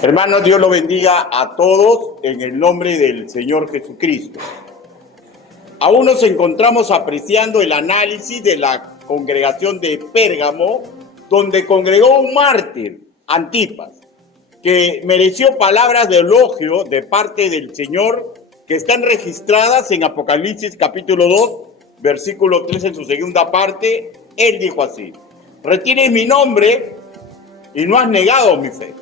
Hermanos, Dios lo bendiga a todos en el nombre del Señor Jesucristo. Aún nos encontramos apreciando el análisis de la congregación de Pérgamo, donde congregó un mártir, Antipas, que mereció palabras de elogio de parte del Señor que están registradas en Apocalipsis capítulo 2, versículo 3 en su segunda parte. Él dijo así: retienes mi nombre y no has negado mi fe.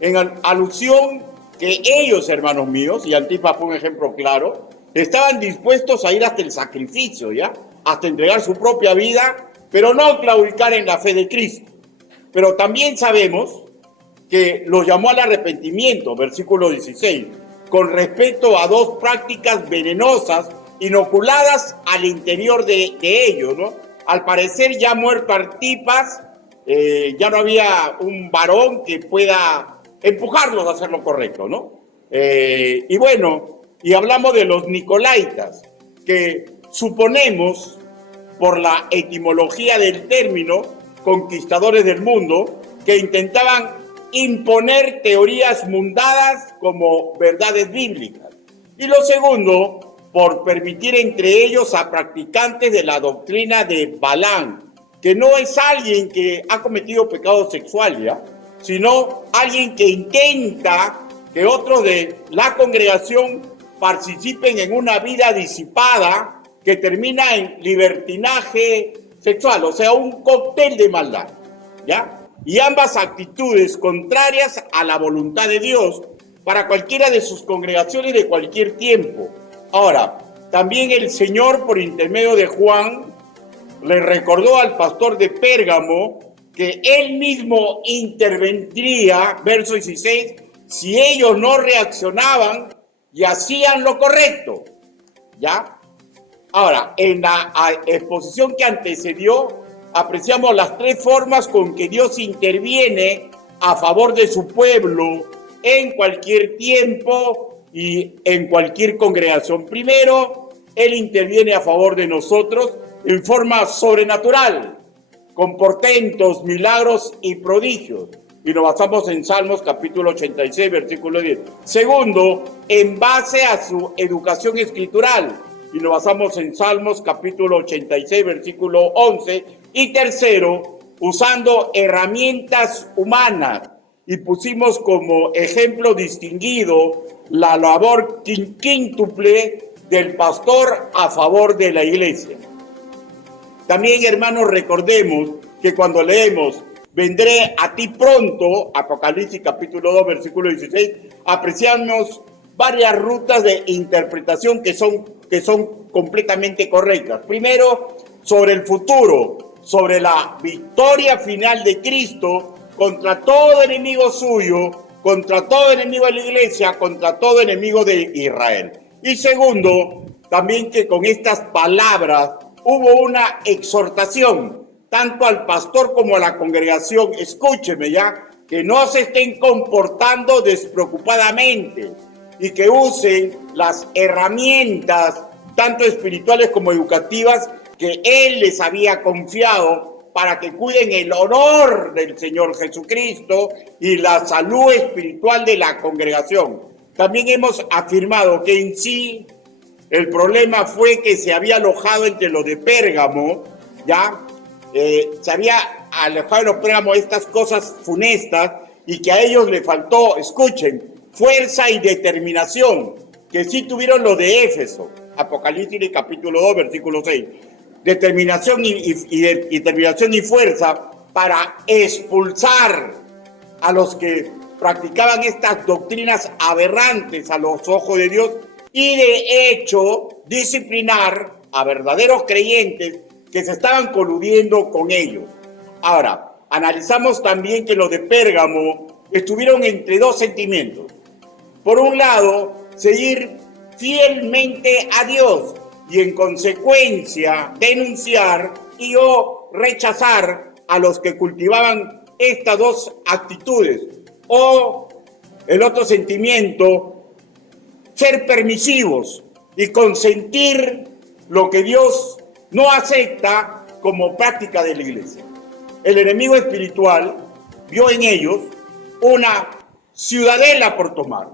En alusión que ellos, hermanos míos, y Antipas fue un ejemplo claro, estaban dispuestos a ir hasta el sacrificio, ¿ya? Hasta entregar su propia vida, pero no claudicar en la fe de Cristo. Pero también sabemos que los llamó al arrepentimiento, versículo 16, con respecto a dos prácticas venenosas inoculadas al interior de ellos, ¿no? Al parecer, ya muerto Antipas, ya no había un varón que pueda empujarlos a hacer lo correcto, ¿no? Y bueno, y hablamos de los nicolaitas, que suponemos, por la etimología del término, conquistadores del mundo, que intentaban imponer teorías mundanas como verdades bíblicas. Y lo segundo, por permitir entre ellos a practicantes de la doctrina de Balaam, que no es alguien que ha cometido pecado sexual, ¿ya?, sino alguien que intenta que otros de la congregación participen en una vida disipada que termina en libertinaje sexual, o sea, un cóctel de maldad, ¿ya? Y ambas actitudes contrarias a la voluntad de Dios para cualquiera de sus congregaciones de cualquier tiempo. Ahora, también el Señor, por intermedio de Juan, le recordó al pastor de Pérgamo que él mismo intervendría, verso 16, si ellos no reaccionaban y hacían lo correcto, ¿ya? Ahora, en la exposición que antecedió, apreciamos las tres formas con que Dios interviene a favor de su pueblo en cualquier tiempo y en cualquier congregación. Primero, Él interviene a favor de nosotros en forma sobrenatural, con portentos, milagros y prodigios. Y nos basamos en Salmos capítulo 86, versículo 10. Segundo, en base a su educación escritural. Y nos basamos en Salmos capítulo 86, versículo 11. Y tercero, usando herramientas humanas. Y pusimos como ejemplo distinguido la labor quíntuple del pastor a favor de la iglesia. También, hermanos, recordemos que cuando leemos vendré a ti pronto, Apocalipsis capítulo 2, versículo 16, apreciamos varias rutas de interpretación que son completamente correctas. Primero, sobre el futuro, sobre la victoria final de Cristo contra todo enemigo suyo, contra todo enemigo de la iglesia, contra todo enemigo de Israel. Y segundo, también que con estas palabras hubo una exhortación, tanto al pastor como a la congregación: escúcheme ya, que no se estén comportando despreocupadamente y que usen las herramientas, tanto espirituales como educativas, que Él les había confiado para que cuiden el honor del Señor Jesucristo y la salud espiritual de la congregación. También hemos afirmado que en sí el problema fue que se había alojado entre los de Pérgamo, ¿ya? Se había alojado en los Pérgamo estas cosas funestas y que a ellos le faltó, escuchen, fuerza y determinación, que sí tuvieron los de Éfeso, Apocalipsis capítulo 2, versículo 6. Determinación determinación y fuerza para expulsar a los que practicaban estas doctrinas aberrantes a los ojos de Dios y de hecho disciplinar a verdaderos creyentes que se estaban coludiendo con ellos. Ahora, analizamos también que los de Pérgamo estuvieron entre dos sentimientos. Por un lado, seguir fielmente a Dios y en consecuencia denunciar y o rechazar a los que cultivaban estas dos actitudes. O el otro sentimiento, ser permisivos y consentir lo que Dios no acepta como práctica de la iglesia. El enemigo espiritual vio en ellos una ciudadela por tomar.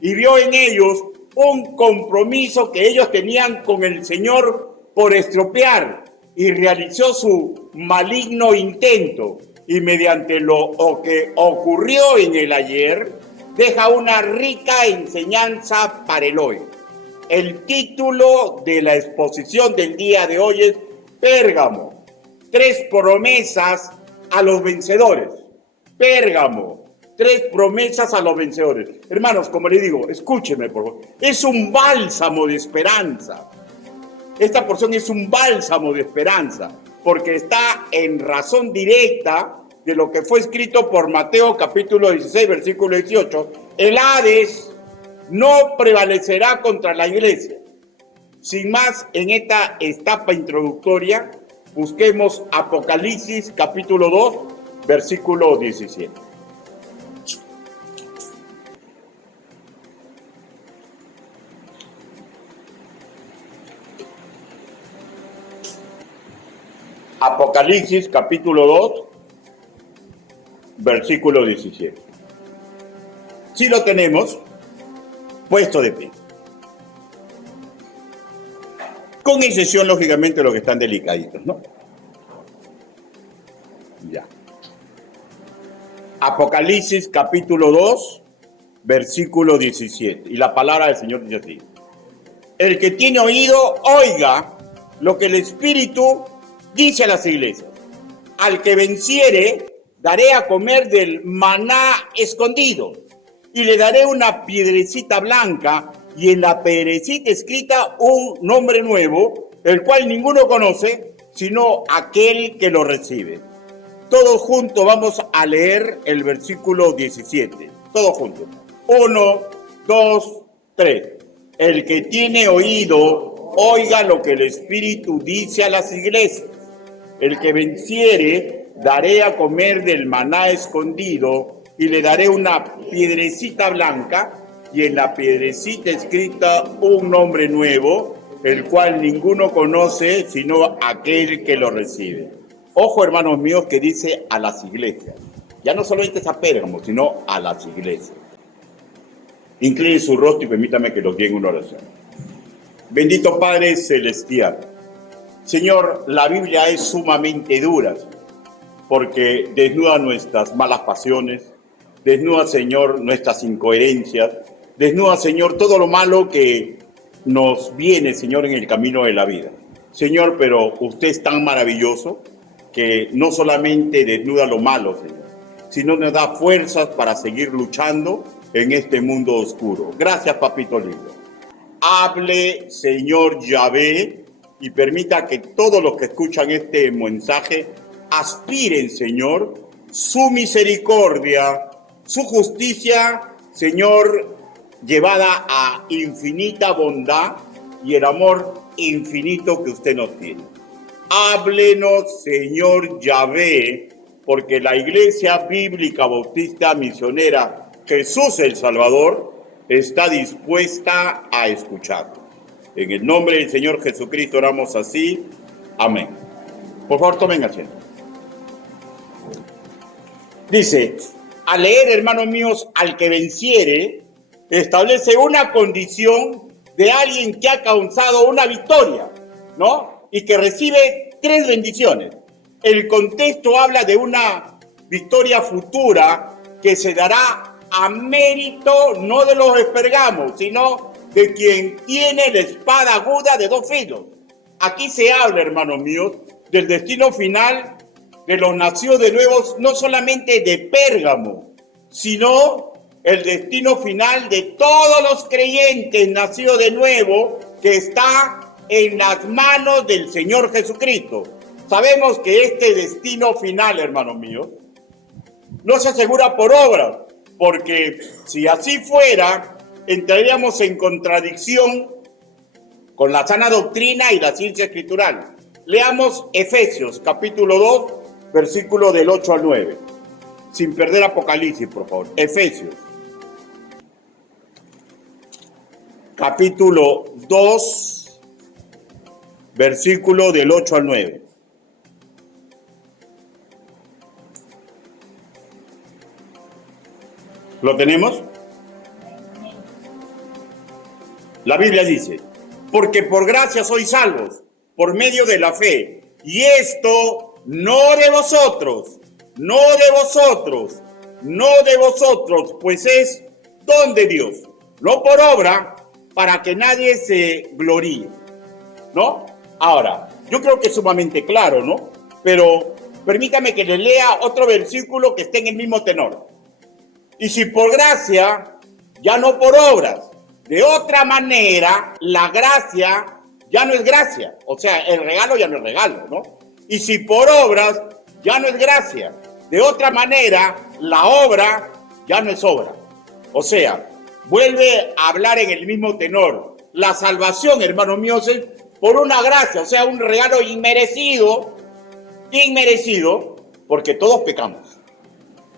Y vio en ellos un compromiso que ellos tenían con el Señor por estropear, y realizó su maligno intento. Y mediante lo que ocurrió en el ayer, deja una rica enseñanza para el hoy. El título de la exposición del día de hoy es Pérgamo, 3 promesas a los vencedores. Pérgamo, 3 promesas a los vencedores. Hermanos, como les digo, escúchenme por favor. Es un bálsamo de esperanza. Esta porción es un bálsamo de esperanza, porque está en razón directa de lo que fue escrito por Mateo capítulo 16, versículo 18. El Hades no prevalecerá contra la iglesia. Sin más, en esta etapa introductoria, busquemos Apocalipsis capítulo 2, versículo 17. Apocalipsis capítulo 2, versículo 17. Si lo tenemos, puesto de pie. Con excepción, lógicamente, los que están delicaditos, ¿no? Ya. Apocalipsis capítulo 2, versículo 17. Y la palabra del Señor dice así: el que tiene oído, oiga lo que el Espíritu dice a las iglesias. Al que venciere, daré a comer del maná escondido, y le daré una piedrecita blanca, y en la piedrecita escrita un nombre nuevo, el cual ninguno conoce, sino aquel que lo recibe. Todos juntos vamos a leer el versículo 17. Todos juntos. 1, 2, 3. El que tiene oído, oiga lo que el Espíritu dice a las iglesias. El que venciere, daré a comer del maná escondido, y le daré una piedrecita blanca, y en la piedrecita escrita un nombre nuevo, el cual ninguno conoce, sino aquel que lo recibe. Ojo, hermanos míos, que dice a las iglesias. Ya no solamente es a Pérgamo, sino a las iglesias. Incline su rostro y permítame que los guíe en una oración. Bendito Padre Celestial, Señor, la Biblia es sumamente dura, porque desnuda nuestras malas pasiones, desnuda, Señor, nuestras incoherencias, desnuda, Señor, todo lo malo que nos viene, Señor, en el camino de la vida. Señor, pero usted es tan maravilloso que no solamente desnuda lo malo, Señor, sino nos da fuerzas para seguir luchando en este mundo oscuro. Gracias, Papito lindo. Hable, Señor Yahvé, y permita que todos los que escuchan este mensaje aspiren, Señor, su misericordia, su justicia, Señor, llevada a infinita bondad y el amor infinito que usted nos tiene. Háblenos, Señor Yahvé, porque la Iglesia Bíblica Bautista Misionera Jesús el Salvador está dispuesta a escuchar. En el nombre del Señor Jesucristo oramos así. Amén. Por favor, tomen asiento. Dice, al leer, hermanos míos, al que venciere, establece una condición de alguien que ha causado una victoria, ¿no? Y que recibe 3 bendiciones. El contexto habla de una victoria futura que se dará a mérito no de los espergamos, sino de quien tiene la espada aguda de 2 filos. Aquí se habla, hermanos míos, del destino final de los nacidos de nuevo, no solamente de Pérgamo, sino el destino final de todos los creyentes nacidos de nuevo, que está en las manos del Señor Jesucristo. Sabemos que este destino final, hermanos míos, no se asegura por obras, porque si así fuera, entraríamos en contradicción con la sana doctrina y la ciencia escritural. Leamos Efesios, capítulo 2, versículo del 8 al 9. Sin perder Apocalipsis, por favor. Efesios, capítulo 2, versículo del 8 al 9. ¿Lo tenemos? La Biblia dice, porque por gracia sois salvos, por medio de la fe, y esto no de vosotros, no de vosotros, no de vosotros, pues es don de Dios, no por obra, para que nadie se gloríe, ¿no? Ahora, yo creo que es sumamente claro, ¿no? Pero permítame que le lea otro versículo que esté en el mismo tenor. Y si por gracia, ya no por obras. De otra manera, la gracia ya no es gracia. O sea, el regalo ya no es regalo, ¿no? Y si por obras, ya no es gracia. De otra manera, la obra ya no es obra. O sea, vuelve a hablar en el mismo tenor. La salvación, hermanos míos, es por una gracia, o sea, un regalo inmerecido, porque todos pecamos.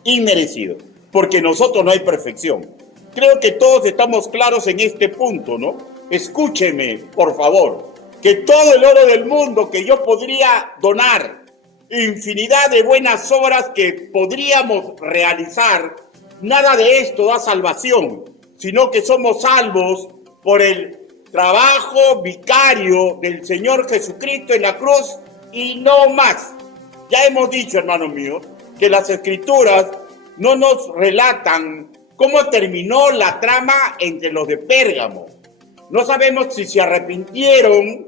Inmerecido, porque nosotros no hay perfección. Creo que todos estamos claros en este punto, ¿no? Escúcheme, por favor, que todo el oro del mundo que yo podría donar, infinidad de buenas obras que podríamos realizar, nada de esto da salvación, sino que somos salvos por el trabajo vicario del Señor Jesucristo en la cruz y no más. Ya hemos dicho, hermanos míos, que las Escrituras no nos relatan cómo terminó la trama entre los de Pérgamo. No sabemos si se arrepintieron,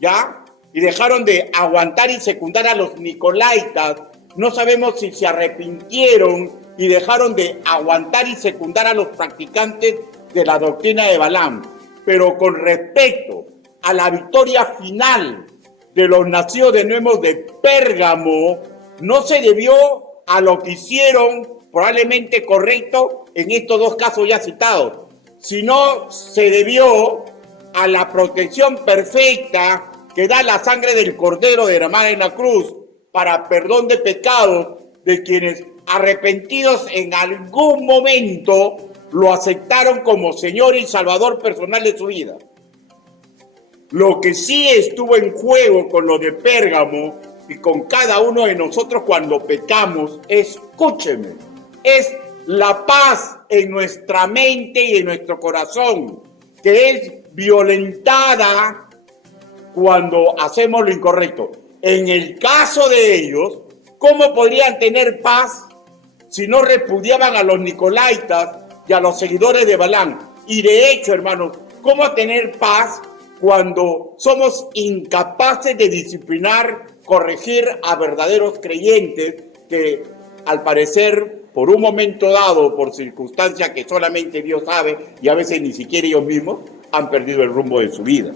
¿ya? Y dejaron de aguantar y secundar a los nicolaitas. No sabemos si se arrepintieron y dejaron de aguantar y secundar a los practicantes de la doctrina de Balaam. Pero con respecto a la victoria final de los nacidos de nuevo de Pérgamo, no se debió a lo que hicieron, probablemente correcto, en estos dos casos ya citados, sino se debió a la protección perfecta que da la sangre del Cordero derramada en la cruz para perdón de pecados de quienes arrepentidos en algún momento lo aceptaron como Señor y Salvador personal de su vida. Lo que sí estuvo en juego con lo de Pérgamo y con cada uno de nosotros cuando pecamos, escúcheme, es la paz en nuestra mente y en nuestro corazón, que es violentada cuando hacemos lo incorrecto. En el caso de ellos, ¿cómo podrían tener paz si no repudiaban a los nicolaitas y a los seguidores de Balaam? Y de hecho, hermanos, ¿cómo tener paz cuando somos incapaces de disciplinar, corregir a verdaderos creyentes que, al parecer, por un momento dado, por circunstancias que solamente Dios sabe, y a veces ni siquiera ellos mismos, han perdido el rumbo de su vida?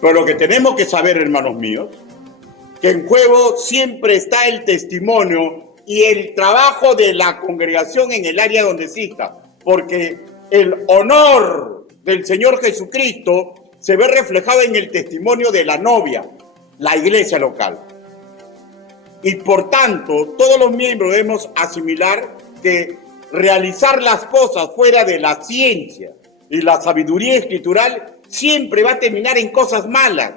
Pero lo que tenemos que saber, hermanos míos, que en juego siempre está el testimonio y el trabajo de la congregación en el área donde exista, porque el honor del Señor Jesucristo se ve reflejado en el testimonio de la novia, la iglesia local. Y por tanto, todos los miembros debemos asimilar que realizar las cosas fuera de la ciencia y la sabiduría escritural siempre va a terminar en cosas malas,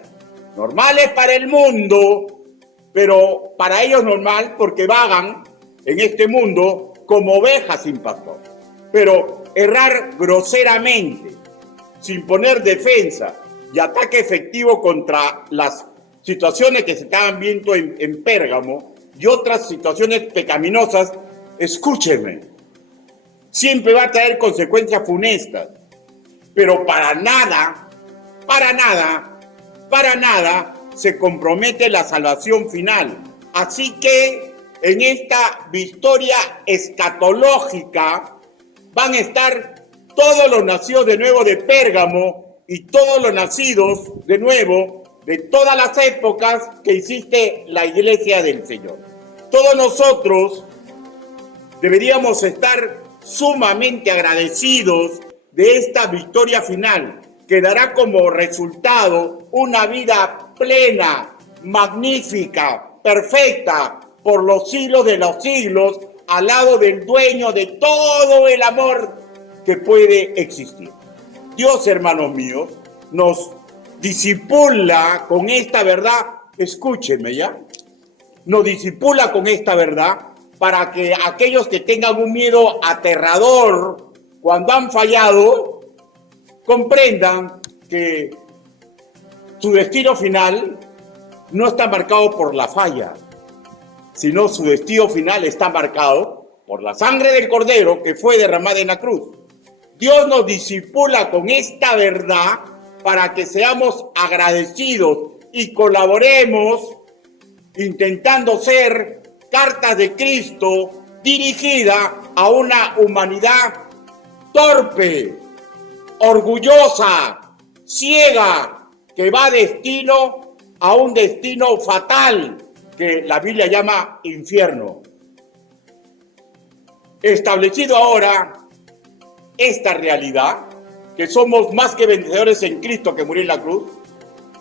normales para el mundo, pero para ellos normal porque vagan en este mundo como ovejas sin pastor. Pero errar groseramente, sin poner defensa y ataque efectivo contra las situaciones que se estaban viendo en Pérgamo y otras situaciones pecaminosas, escúcheme, siempre va a traer consecuencias funestas, pero para nada se compromete la salvación final. Así que en esta victoria escatológica van a estar todos los nacidos de nuevo de Pérgamo y todos los nacidos de nuevo de todas las épocas que existe la iglesia del Señor. Todos nosotros deberíamos estar sumamente agradecidos de esta victoria final, que dará como resultado una vida plena, magnífica, perfecta, por los siglos de los siglos, al lado del dueño de todo el amor que puede existir. Dios, hermanos míos, nos disipula con esta verdad, escúcheme ya, nos disipula con esta verdad para que aquellos que tengan un miedo aterrador cuando han fallado, comprendan que su destino final no está marcado por la falla, sino su destino final está marcado por la sangre del Cordero que fue derramada en la cruz. Dios nos discipula con esta verdad para que seamos agradecidos y colaboremos intentando ser cartas de Cristo dirigida a una humanidad torpe, orgullosa, ciega, que va a un destino fatal que la Biblia llama infierno. Establecido ahora esta realidad, que somos más que vencedores en Cristo que murió en la cruz,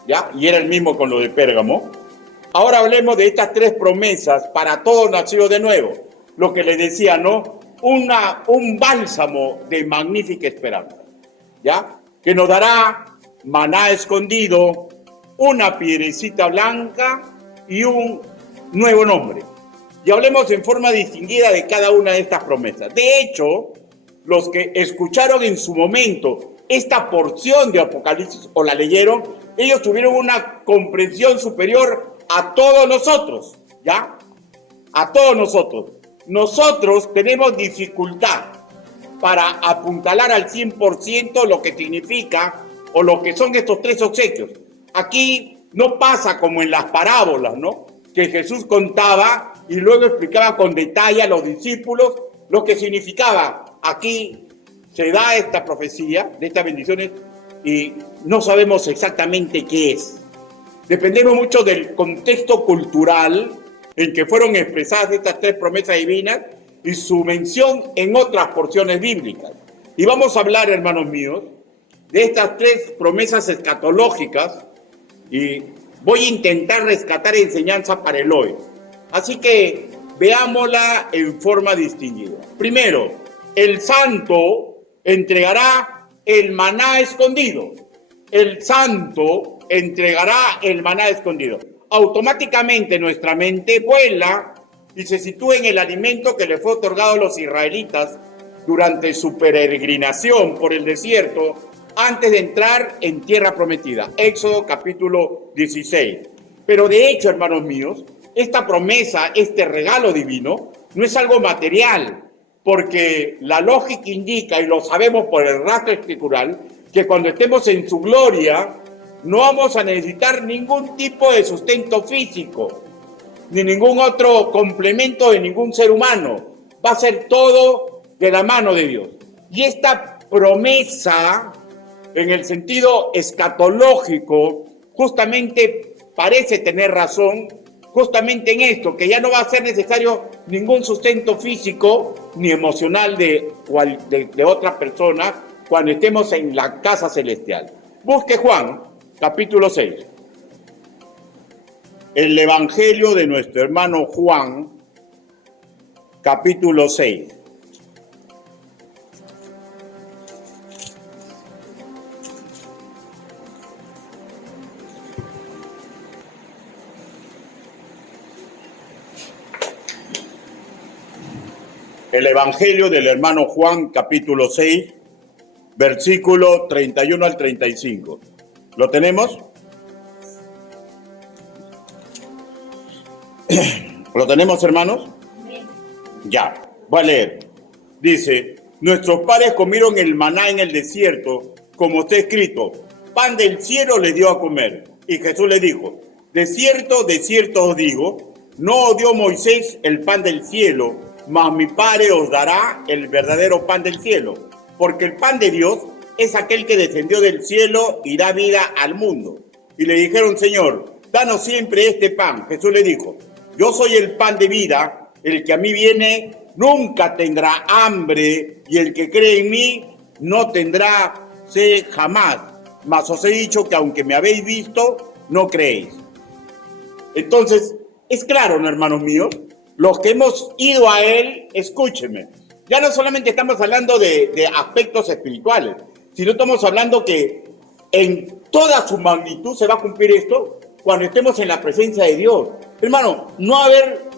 ¿ya? Y era el mismo con lo de Pérgamo. Ahora hablemos de estas tres promesas para todos nacidos de nuevo. Lo que les decía, ¿no? Un bálsamo de magnífica esperanza, ¿ya? Que nos dará maná escondido, una piedrecita blanca y un nuevo nombre. Y hablemos en forma distinguida de cada una de estas promesas. De hecho, los que escucharon en su momento esta porción de Apocalipsis o la leyeron, ellos tuvieron una comprensión superior a todos nosotros, ¿ya? A todos nosotros. Nosotros tenemos dificultad para apuntalar al 100% lo que significa o lo que son estos tres obsequios. Aquí no pasa como en las parábolas, ¿no? Que Jesús contaba y luego explicaba con detalle a los discípulos lo que significaba. Aquí se da esta profecía de estas bendiciones y no sabemos exactamente qué es. Dependemos mucho del contexto cultural en que fueron expresadas estas tres promesas divinas y su mención en otras porciones bíblicas. Y vamos a hablar, hermanos míos, de estas tres promesas escatológicas y voy a intentar rescatar enseñanza para el hoy. Así que veámosla en forma distinguida. Primero, el santo entregará el maná escondido. El santo entregará el maná escondido. Automáticamente nuestra mente vuela y se sitúa en el alimento que le fue otorgado a los israelitas durante su peregrinación por el desierto antes de entrar en tierra prometida. Éxodo capítulo 16. Pero de hecho, hermanos míos, esta promesa, este regalo divino, no es algo material, porque la lógica indica, y lo sabemos por el rastro escritural, que cuando estemos en su gloria, no vamos a necesitar ningún tipo de sustento físico, ni ningún otro complemento de ningún ser humano. Va a ser todo de la mano de Dios. Y esta promesa, en el sentido escatológico, justamente parece tener razón, justamente en esto, que ya no va a ser necesario ningún sustento físico ni emocional de otra persona cuando estemos en la casa celestial. Busque Juan, capítulo 6. El Evangelio de nuestro hermano Juan, capítulo 6. El Evangelio del hermano Juan, capítulo 6, versículo 31 al 35. ¿Lo tenemos? ¿Lo tenemos, hermanos? Ya, voy a leer. Dice, nuestros padres comieron el maná en el desierto, como está escrito, pan del cielo les dio a comer. Y Jesús les dijo, de cierto os digo, no dio Moisés el pan del cielo, mas mi Padre os dará el verdadero pan del cielo, porque el pan de Dios es aquel que descendió del cielo y da vida al mundo. Y le dijeron, Señor, danos siempre este pan. Jesús le dijo, yo soy el pan de vida, el que a mí viene nunca tendrá hambre, y el que cree en mí no tendrá sed jamás. Mas os he dicho que aunque me habéis visto, no creéis. Entonces, es claro, ¿no, hermanos míos? Los que hemos ido a Él, escúchenme, ya no solamente estamos hablando de aspectos espirituales, sino estamos hablando que en toda su magnitud se va a cumplir esto cuando estemos en la presencia de Dios. Hermano, no va a haber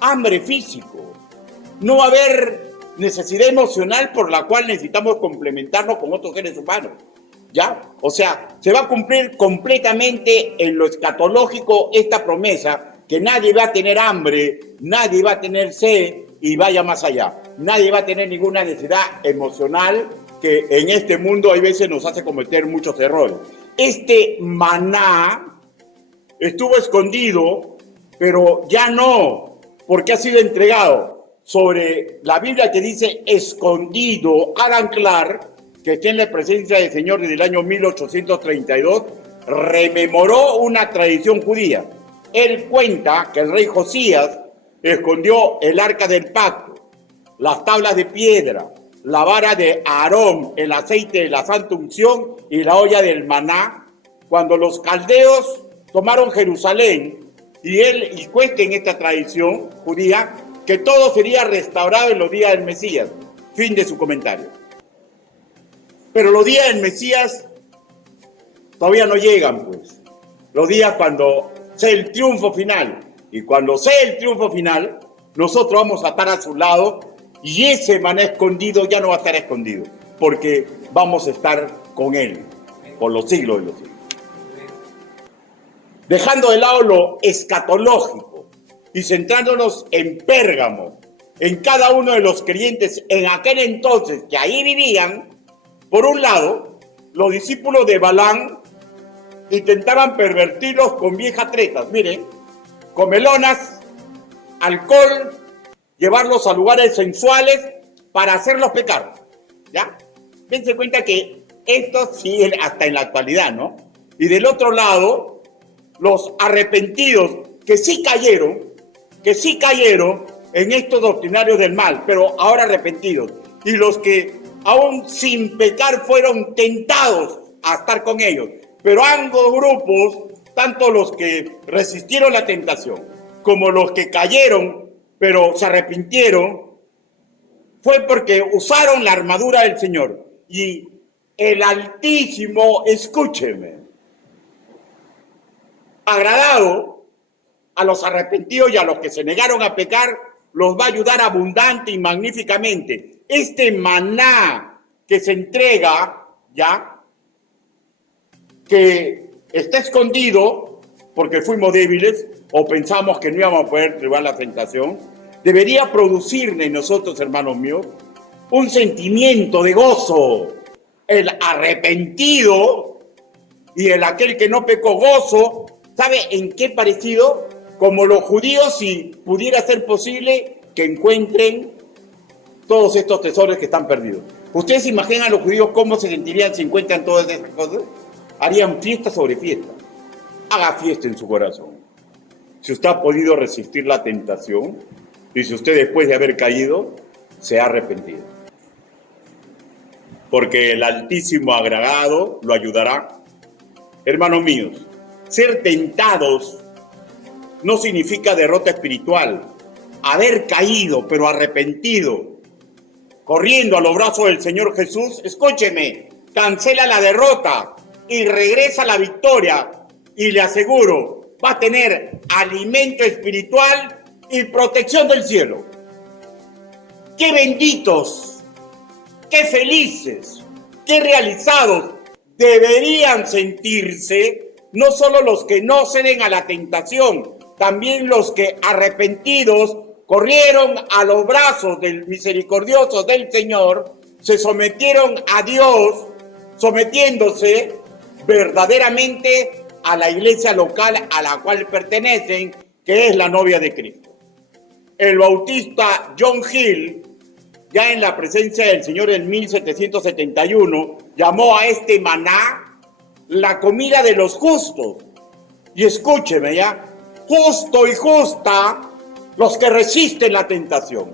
hambre físico, no va a haber necesidad emocional por la cual necesitamos complementarnos con otros seres humanos. ¿Ya? O sea, se va a cumplir completamente en lo escatológico esta promesa, que nadie va a tener hambre, nadie va a tener sed y vaya más allá. Nadie va a tener ninguna necesidad emocional que en este mundo hay veces nos hace cometer muchos errores. Este maná estuvo escondido, pero ya no, porque ha sido entregado. Sobre la Biblia que dice escondido, Alan Clark, que está en la presencia del Señor desde el año 1832, rememoró una tradición judía. Él cuenta que el rey Josías escondió el arca del pacto, las tablas de piedra, la vara de Aarón, el aceite de la santa unción y la olla del maná, cuando los caldeos tomaron Jerusalén, y cuenta en esta tradición judía que todo sería restaurado en los días del Mesías. Fin de su comentario. Pero los días del Mesías todavía no llegan, pues. Los días cuando sea el triunfo final. Y cuando sea el triunfo final, nosotros vamos a estar a su lado y ese maná escondido ya no va a estar escondido, porque vamos a estar con él por los siglos de los siglos. Dejando de lado lo escatológico y centrándonos en Pérgamo, en cada uno de los creyentes en aquel entonces que ahí vivían. Por un lado, los discípulos de Balaam intentaban pervertirlos con viejas tretas. Miren, comelonas, alcohol, llevarlos a lugares sensuales para hacerlos pecar. ¿Ya? Dense cuenta que esto sí hasta en la actualidad, ¿no? Y del otro lado, los arrepentidos que sí cayeron en estos doctrinarios del mal, pero ahora arrepentidos. Y los que aún sin pecar fueron tentados a estar con ellos. Pero ambos grupos, tanto los que resistieron la tentación como los que cayeron pero se arrepintieron, fue porque usaron la armadura del Señor. Y el Altísimo, escúcheme, agradado a los arrepentidos y a los que se negaron a pecar, los va a ayudar abundante y magníficamente. Este maná que se entrega, ¿ya?, que está escondido porque fuimos débiles o pensamos que no íbamos a poder triunfar la tentación, debería producir en nosotros, hermanos míos, un sentimiento de gozo. El arrepentido y el aquel que no pecó, gozo. ¿Sabe en qué parecido? Como los judíos, si pudiera ser posible que encuentren todos estos tesoros que están perdidos. ¿Ustedes se imaginan a los judíos cómo se sentirían si encuentran todas esas cosas? Harían fiesta sobre fiesta. Haga fiesta en su corazón. Si usted ha podido resistir la tentación y si usted después de haber caído se ha arrepentido. Porque el Altísimo agradado lo ayudará. Hermanos míos, ser tentados no significa derrota espiritual. Haber caído, pero arrepentido, corriendo a los brazos del Señor Jesús, escúcheme, cancela la derrota y regresa a la victoria. Y le aseguro, va a tener alimento espiritual y protección del cielo. ¡Qué benditos! ¡Qué felices! ¡Qué realizados deberían sentirse no solo los que no ceden a la tentación, también los que arrepentidos corrieron a los brazos del misericordioso del Señor, se sometieron a Dios, sometiéndose verdaderamente a la iglesia local a la cual pertenecen, que es la novia de Cristo. El bautista John Hill, ya en la presencia del Señor en 1771, llamó a este maná la comida de los justos. Y escúcheme ya, justo y justa los que resisten la tentación.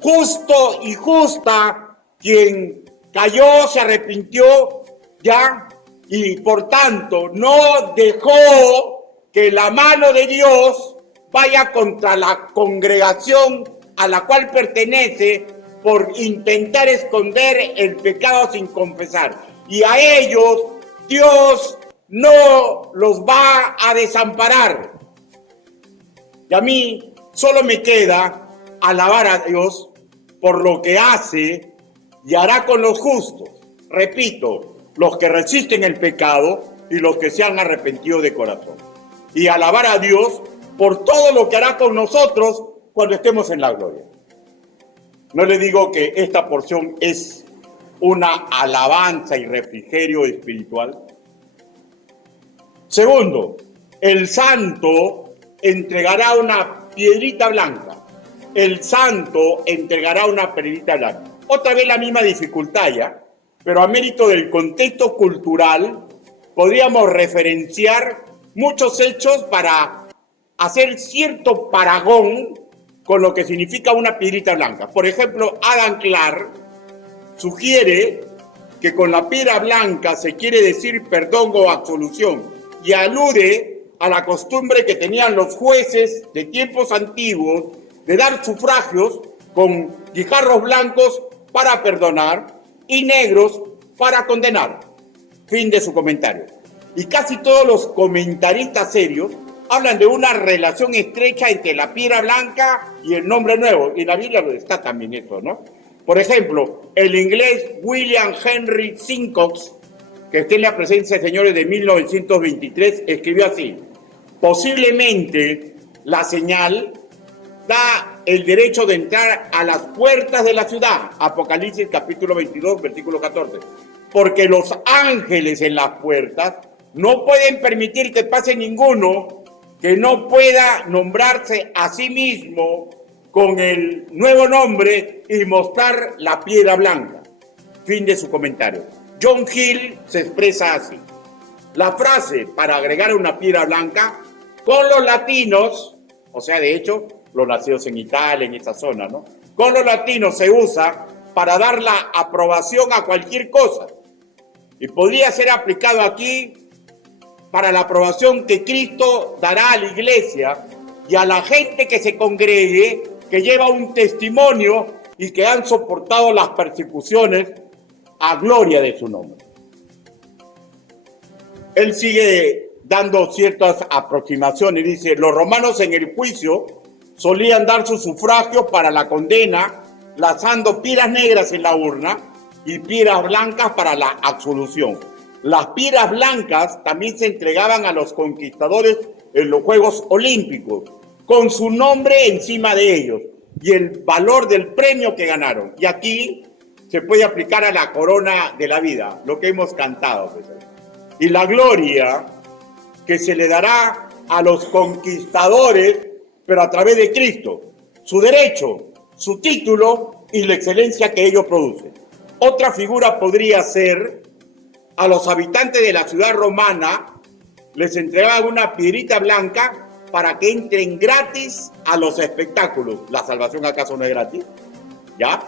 Justo y justa quien cayó, se arrepintió ya y por tanto no dejó que la mano de Dios vaya contra la congregación a la cual pertenece por intentar esconder el pecado sin confesar. Y a ellos Dios no los va a desamparar. Y a mí solo me queda alabar a Dios por lo que hace y hará con los justos. Repito, los que resisten el pecado y los que se han arrepentido de corazón. Y alabar a Dios por todo lo que hará con nosotros cuando estemos en la gloria. No le digo que esta porción es una alabanza y refrigerio espiritual. Segundo, el santo entregará una piedrita blanca. El santo entregará una piedrita blanca. Otra vez la misma dificultad ya, pero a mérito del contexto cultural podríamos referenciar muchos hechos para hacer cierto paragón con lo que significa una piedrita blanca. Por ejemplo, Adam Clarke sugiere que con la piedra blanca se quiere decir perdón o absolución y alude a la costumbre que tenían los jueces de tiempos antiguos de dar sufragios con guijarros blancos para perdonar y negros para condenar. Fin de su comentario. Y casi todos los comentaristas serios hablan de una relación estrecha entre la piedra blanca y el nombre nuevo. Y en la Biblia está también eso, ¿no? Por ejemplo, el inglés William Henry Simcox, que está en la presencia de señores de 1923, escribió así: posiblemente la señal da el derecho de entrar a las puertas de la ciudad. Apocalipsis capítulo 22, versículo 14. Porque los ángeles en las puertas no pueden permitir que pase ninguno que no pueda nombrarse a sí mismo con el nuevo nombre y mostrar la piedra blanca. Fin de su comentario. John Hill se expresa así: la frase para agregar una piedra blanca con los latinos, o sea, de hecho, los nacidos en Italia, en esa zona, ¿no? Con los latinos se usa para dar la aprobación a cualquier cosa. Y podría ser aplicado aquí para la aprobación que Cristo dará a la iglesia y a la gente que se congregue, que lleva un testimonio y que han soportado las persecuciones a gloria de su nombre. Él sigue dando ciertas aproximaciones. Dice: los romanos en el juicio solían dar su sufragio para la condena, lanzando piedras negras en la urna y piedras blancas para la absolución. Las piedras blancas también se entregaban a los conquistadores en los Juegos Olímpicos, con su nombre encima de ellos y el valor del premio que ganaron. Y aquí se puede aplicar a la corona de la vida, lo que hemos cantado. Pues. Y la gloria que se le dará a los conquistadores, pero a través de Cristo, su derecho, su título y la excelencia que ellos producen. Otra figura podría ser: a los habitantes de la ciudad romana les entregaban una piedrita blanca para que entren gratis a los espectáculos. ¿La salvación acaso no es gratis? ¿Ya?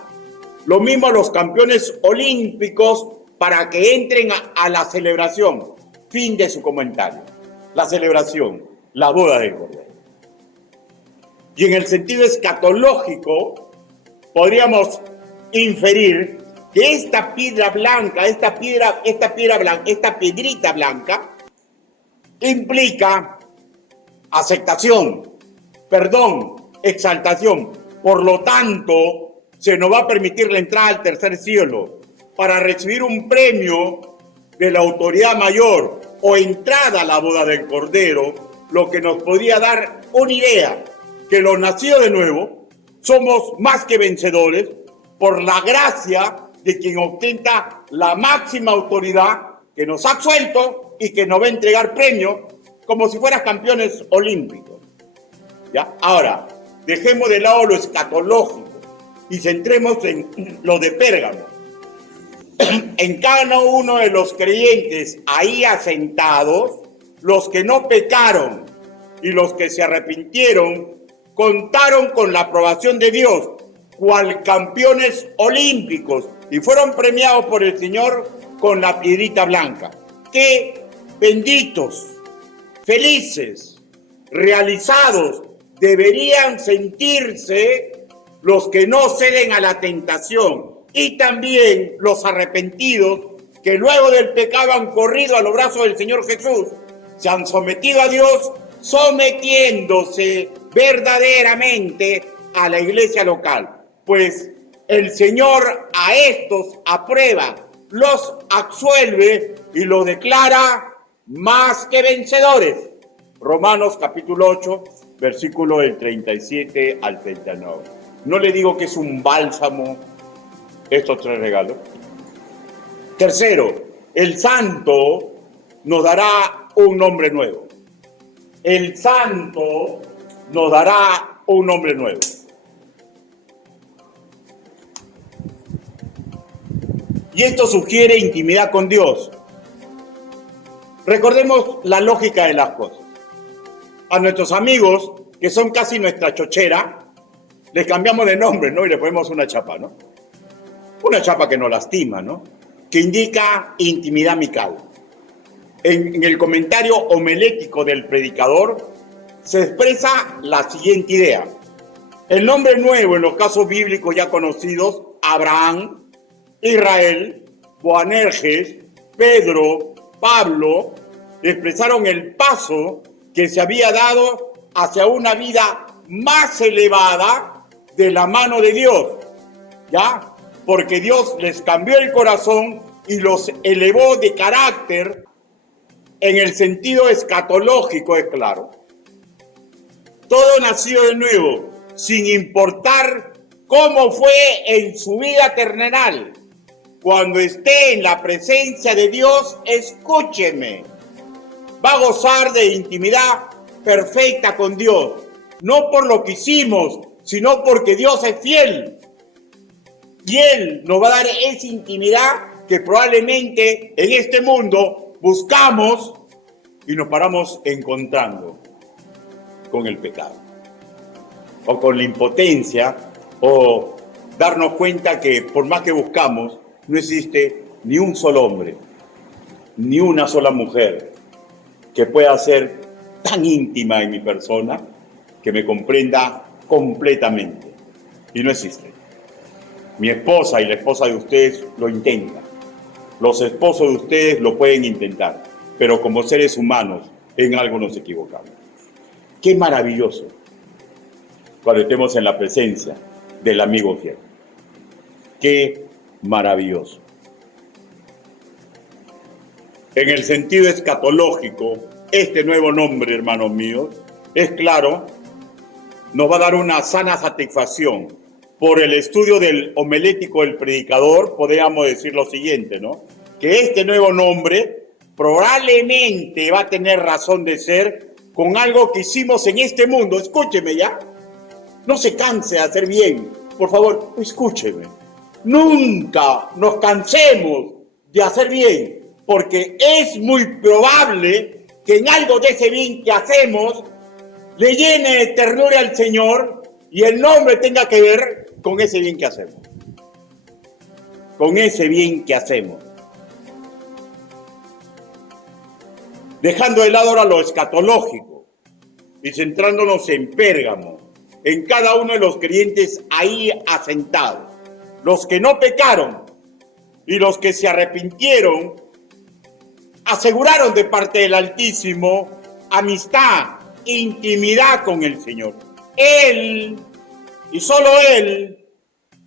Lo mismo a los campeones olímpicos para que entren a la celebración. Fin de su comentario. La celebración, la boda del Cordero. Y en el sentido escatológico, podríamos inferir que esta piedra blanca, esta piedrita blanca, implica aceptación, perdón, exaltación. Por lo tanto, se nos va a permitir la entrada al tercer cielo para recibir un premio de la autoridad mayor o entrada a la boda del Cordero, lo que nos podría dar una idea que los nacidos de nuevo somos más que vencedores por la gracia de quien ostenta la máxima autoridad, que nos ha absuelto y que nos va a entregar premios como si fueran campeones olímpicos. ¿Ya? Ahora, dejemos de lado lo escatológico y centremos en lo de Pérgamo. En cada uno de los creyentes ahí asentados, los que no pecaron y los que se arrepintieron, contaron con la aprobación de Dios, cual campeones olímpicos, y fueron premiados por el Señor con la piedrita blanca. ¡Qué benditos, felices, realizados deberían sentirse los que no ceden a la tentación, y también los arrepentidos que luego del pecado han corrido a los brazos del Señor Jesús, se han sometido a Dios, sometiéndose verdaderamente a la iglesia local? Pues el Señor a estos aprueba, los absuelve y los declara más que vencedores. Romanos capítulo 8, versículo del 37 al 39. No le digo que es un bálsamo estos tres regalos. Tercero, el Santo nos dará un nombre nuevo. El Santo nos dará un nombre nuevo. Y esto sugiere intimidad con Dios. Recordemos la lógica de las cosas. A nuestros amigos, que son casi nuestra chochera, les cambiamos de nombre, ¿no? Y le ponemos una chapa, ¿no? Una chapa que no lastima, ¿no? Que indica intimidad amical. En el comentario homilético del predicador se expresa la siguiente idea. El nombre nuevo en los casos bíblicos ya conocidos, Abraham, Israel, Boanerges, Pedro, Pablo, expresaron el paso que se había dado hacia una vida más elevada de la mano de Dios, ¿ya? Porque Dios les cambió el corazón y los elevó de carácter en el sentido escatológico, es claro. Todo nació de nuevo, sin importar cómo fue en su vida terrenal. Cuando esté en la presencia de Dios, escúcheme. Va a gozar de intimidad perfecta con Dios. No por lo que hicimos, sino porque Dios es fiel. Y Él nos va a dar esa intimidad que probablemente en este mundo buscamos y nos paramos encontrando con el pecado. O con la impotencia, o darnos cuenta que por más que buscamos, no existe ni un solo hombre, ni una sola mujer que pueda ser tan íntima en mi persona que me comprenda completamente. Y no existe. Mi esposa y la esposa de ustedes lo intentan. Los esposos de ustedes lo pueden intentar. Pero como seres humanos, en algo nos equivocamos. Qué maravilloso cuando estemos en la presencia del amigo fiel. Qué maravilloso. En el sentido escatológico, este nuevo nombre, hermanos míos, es claro, nos va a dar una sana satisfacción. Por el estudio del homilético del predicador, podríamos decir lo siguiente, ¿no? Que este nuevo nombre probablemente va a tener razón de ser con algo que hicimos en este mundo. Escúcheme ya. No se canse de hacer bien. Por favor, escúcheme. Nunca nos cansemos de hacer bien, porque es muy probable que en algo de ese bien que hacemos le llene de ternura al Señor y el nombre tenga que ver con ese bien que hacemos. Con ese bien que hacemos. Dejando de lado ahora lo escatológico y centrándonos en Pérgamo, en cada uno de los creyentes ahí asentados, los que no pecaron y los que se arrepintieron, aseguraron de parte del Altísimo amistad, intimidad con el Señor. Él, y solo Él,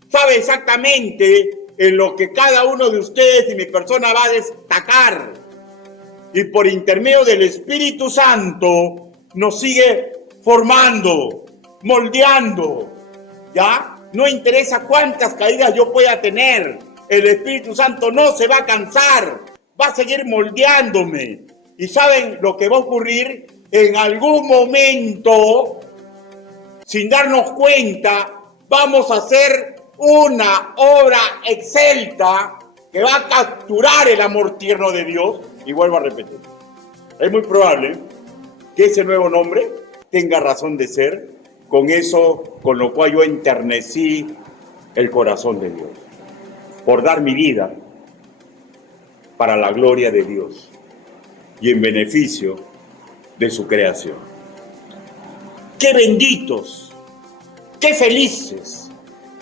sabe exactamente en lo que cada uno de ustedes y mi persona va a destacar. Y por intermedio del Espíritu Santo nos sigue formando, moldeando, ¿ya? No interesa cuántas caídas yo pueda tener, el Espíritu Santo no se va a cansar, va a seguir moldeándome. ¿Y saben lo que va a ocurrir? En algún momento, sin darnos cuenta, vamos a hacer una obra excelsa que va a capturar el amor tierno de Dios. Y vuelvo a repetir, es muy probable que ese nuevo nombre tenga razón de ser con eso con lo cual yo enternecí el corazón de Dios, por dar mi vida para la gloria de Dios y en beneficio de su creación. ¡Qué benditos! ¡Qué felices!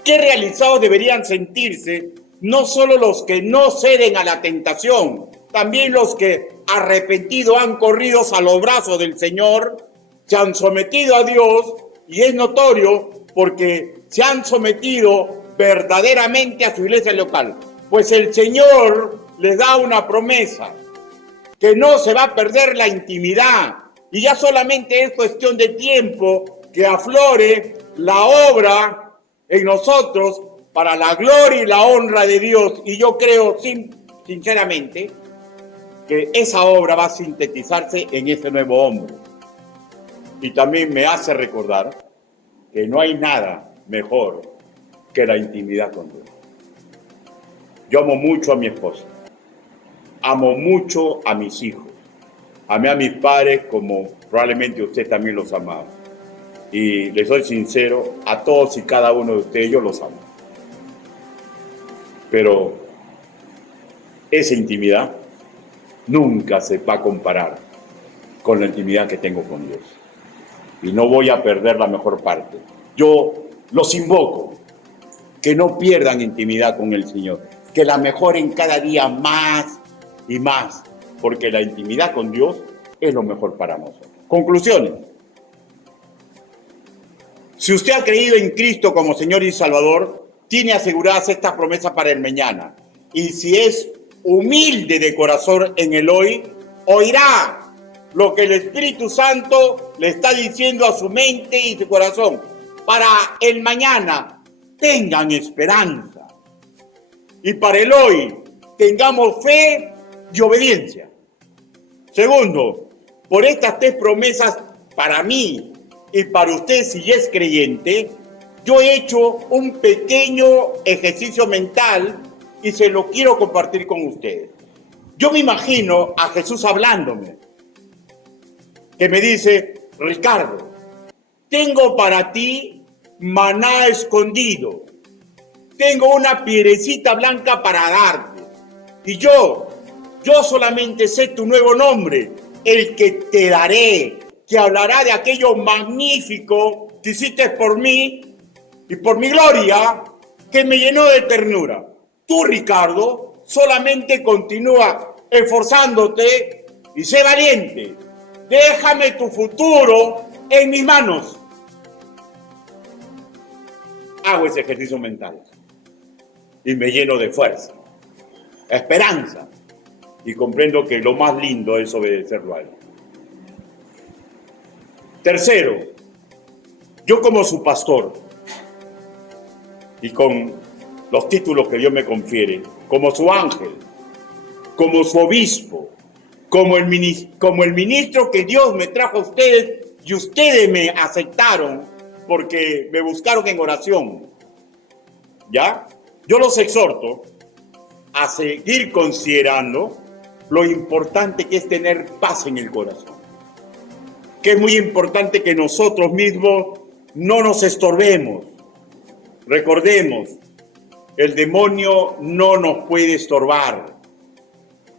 ¡Qué realizados deberían sentirse no solo los que no ceden a la tentación, también los que arrepentidos han corrido a los brazos del Señor, se han sometido a Dios, y es notorio porque se han sometido verdaderamente a su iglesia local. Pues el Señor les da una promesa, que no se va a perder la intimidad. Y ya solamente es cuestión de tiempo que aflore la obra en nosotros para la gloria y la honra de Dios. Y yo creo sinceramente que esa obra va a sintetizarse en ese nuevo hombre. Y también me hace recordar que no hay nada mejor que la intimidad con Dios. Yo amo mucho a mi esposa, amo mucho a mis hijos, amé a mis padres como probablemente usted también los amaba. Y les soy sincero, a todos y cada uno de ustedes yo los amo. Pero esa intimidad nunca se va a comparar con la intimidad que tengo con Dios. Y no voy a perder la mejor parte. Yo los invoco que no pierdan intimidad con el Señor, que la mejoren cada día más y más, porque la intimidad con Dios es lo mejor para nosotros. Conclusiones. Si usted ha creído en Cristo como Señor y Salvador, tiene aseguradas estas promesas para el mañana. Y si es humilde de corazón en el hoy, oirá lo que el Espíritu Santo le está diciendo a su mente y su corazón. Para el mañana, tengan esperanza. Y para el hoy, tengamos fe y obediencia. Segundo, por estas tres promesas, para mí y para usted, si es creyente, yo he hecho un pequeño ejercicio mental y se lo quiero compartir con ustedes. Yo me imagino a Jesús hablándome, que me dice: Ricardo, tengo para ti maná escondido, tengo una piedrecita blanca para darte, y yo solamente sé tu nuevo nombre, el que te daré, que hablará de aquello magnífico que hiciste por mí y por mi gloria, que me llenó de ternura. Tú, Ricardo, solamente continúa esforzándote y sé valiente. Déjame tu futuro en mis manos. Hago ese ejercicio mental y me lleno de fuerza, esperanza, y comprendo que lo más lindo es obedecerlo a Él. Tercero, yo como su pastor y con los títulos que Dios me confiere, como su ángel, como su obispo, como el ministro que Dios me trajo a ustedes y ustedes me aceptaron porque me buscaron en oración, ¿ya? Yo los exhorto a seguir considerando lo importante que es tener paz en el corazón, que es muy importante que nosotros mismos no nos estorbemos. Recordemos, el demonio no nos puede estorbar.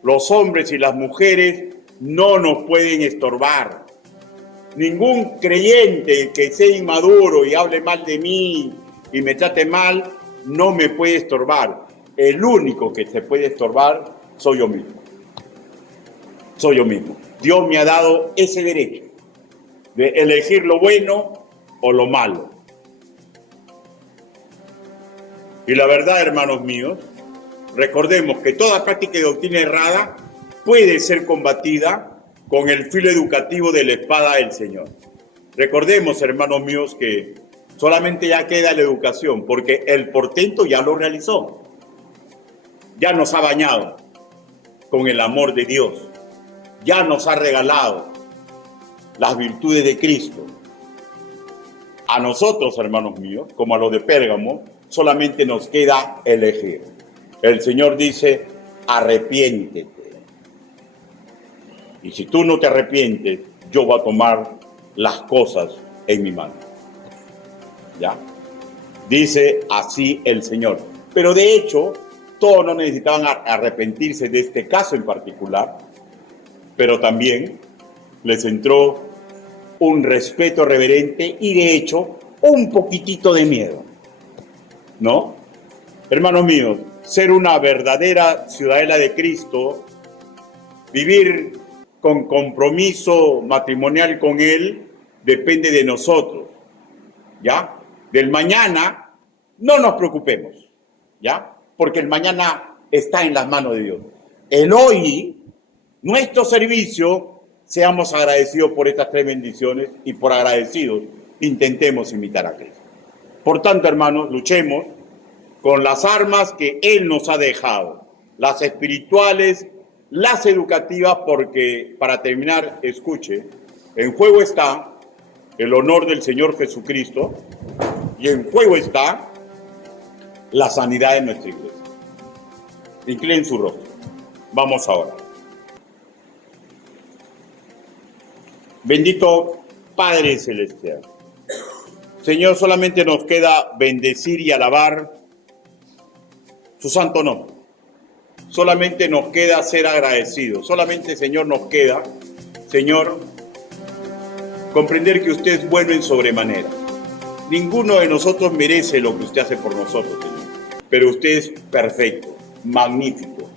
Los hombres y las mujeres no nos pueden estorbar. Ningún creyente que sea inmaduro y hable mal de mí y me trate mal, no me puede estorbar. El único que se puede estorbar soy yo mismo. Soy yo mismo. Dios me ha dado ese derecho de elegir lo bueno o lo malo. Y la verdad, hermanos míos, recordemos que toda práctica de doctrina errada puede ser combatida con el filo educativo de la espada del Señor. Recordemos, hermanos míos, que solamente ya queda la educación, porque el portento ya lo realizó. Ya nos ha bañado con el amor de Dios. Ya nos ha regalado las virtudes de Cristo. A nosotros, hermanos míos, como a los de Pérgamo, solamente nos queda elegir. El Señor dice: arrepiéntete. Y si tú no te arrepientes, yo voy a tomar las cosas en mi mano. ¿Ya? Dice así el Señor. Pero de hecho, todos no necesitaban arrepentirse de este caso en particular, pero también les entró un respeto reverente y de hecho un poquitito de miedo, ¿no? Hermanos míos, ser una verdadera ciudadela de Cristo, vivir con compromiso matrimonial con Él, depende de nosotros, ¿ya? Del mañana no nos preocupemos, ¿ya? Porque el mañana está en las manos de Dios. El hoy, nuestro servicio, seamos agradecidos por estas 3 bendiciones y por agradecidos intentemos imitar a Cristo. Por tanto, hermanos, luchemos con las armas que Él nos ha dejado, las espirituales, las educativas, porque, para terminar, escuche, en juego está el honor del Señor Jesucristo y en juego está la sanidad de nuestra iglesia. Inclinen su rostro. Vamos ahora. Bendito Padre Celestial. Señor, solamente nos queda bendecir y alabar su santo nombre. Solamente nos queda ser agradecidos. Solamente, Señor, nos queda, Señor, comprender que usted es bueno en sobremanera. Ninguno de nosotros merece lo que usted hace por nosotros, Señor. Pero usted es perfecto, magnífico.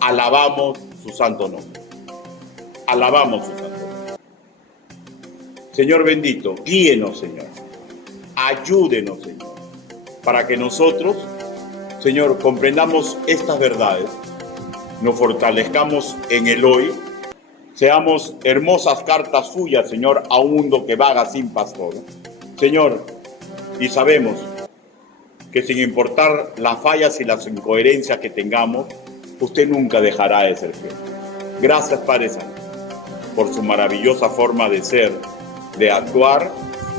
Alabamos su santo nombre. Alabamos su santo nombre. Señor bendito, guíenos, Señor. Ayúdenos, Señor, para que nosotros, Señor, comprendamos estas verdades, nos fortalezcamos en el hoy, seamos hermosas cartas suyas, Señor, a un mundo que vaga sin pastor. Señor, y sabemos que sin importar las fallas y las incoherencias que tengamos, usted nunca dejará de ser fiel. Gracias, Padre Santo, por su maravillosa forma de ser, de actuar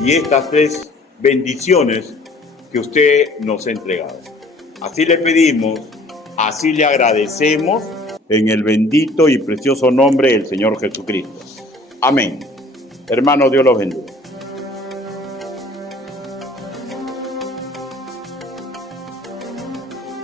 y estas 3 bendiciones que usted nos ha entregado. Así le pedimos, así le agradecemos, en el bendito y precioso nombre del Señor Jesucristo. Amén. Hermanos, Dios los bendiga.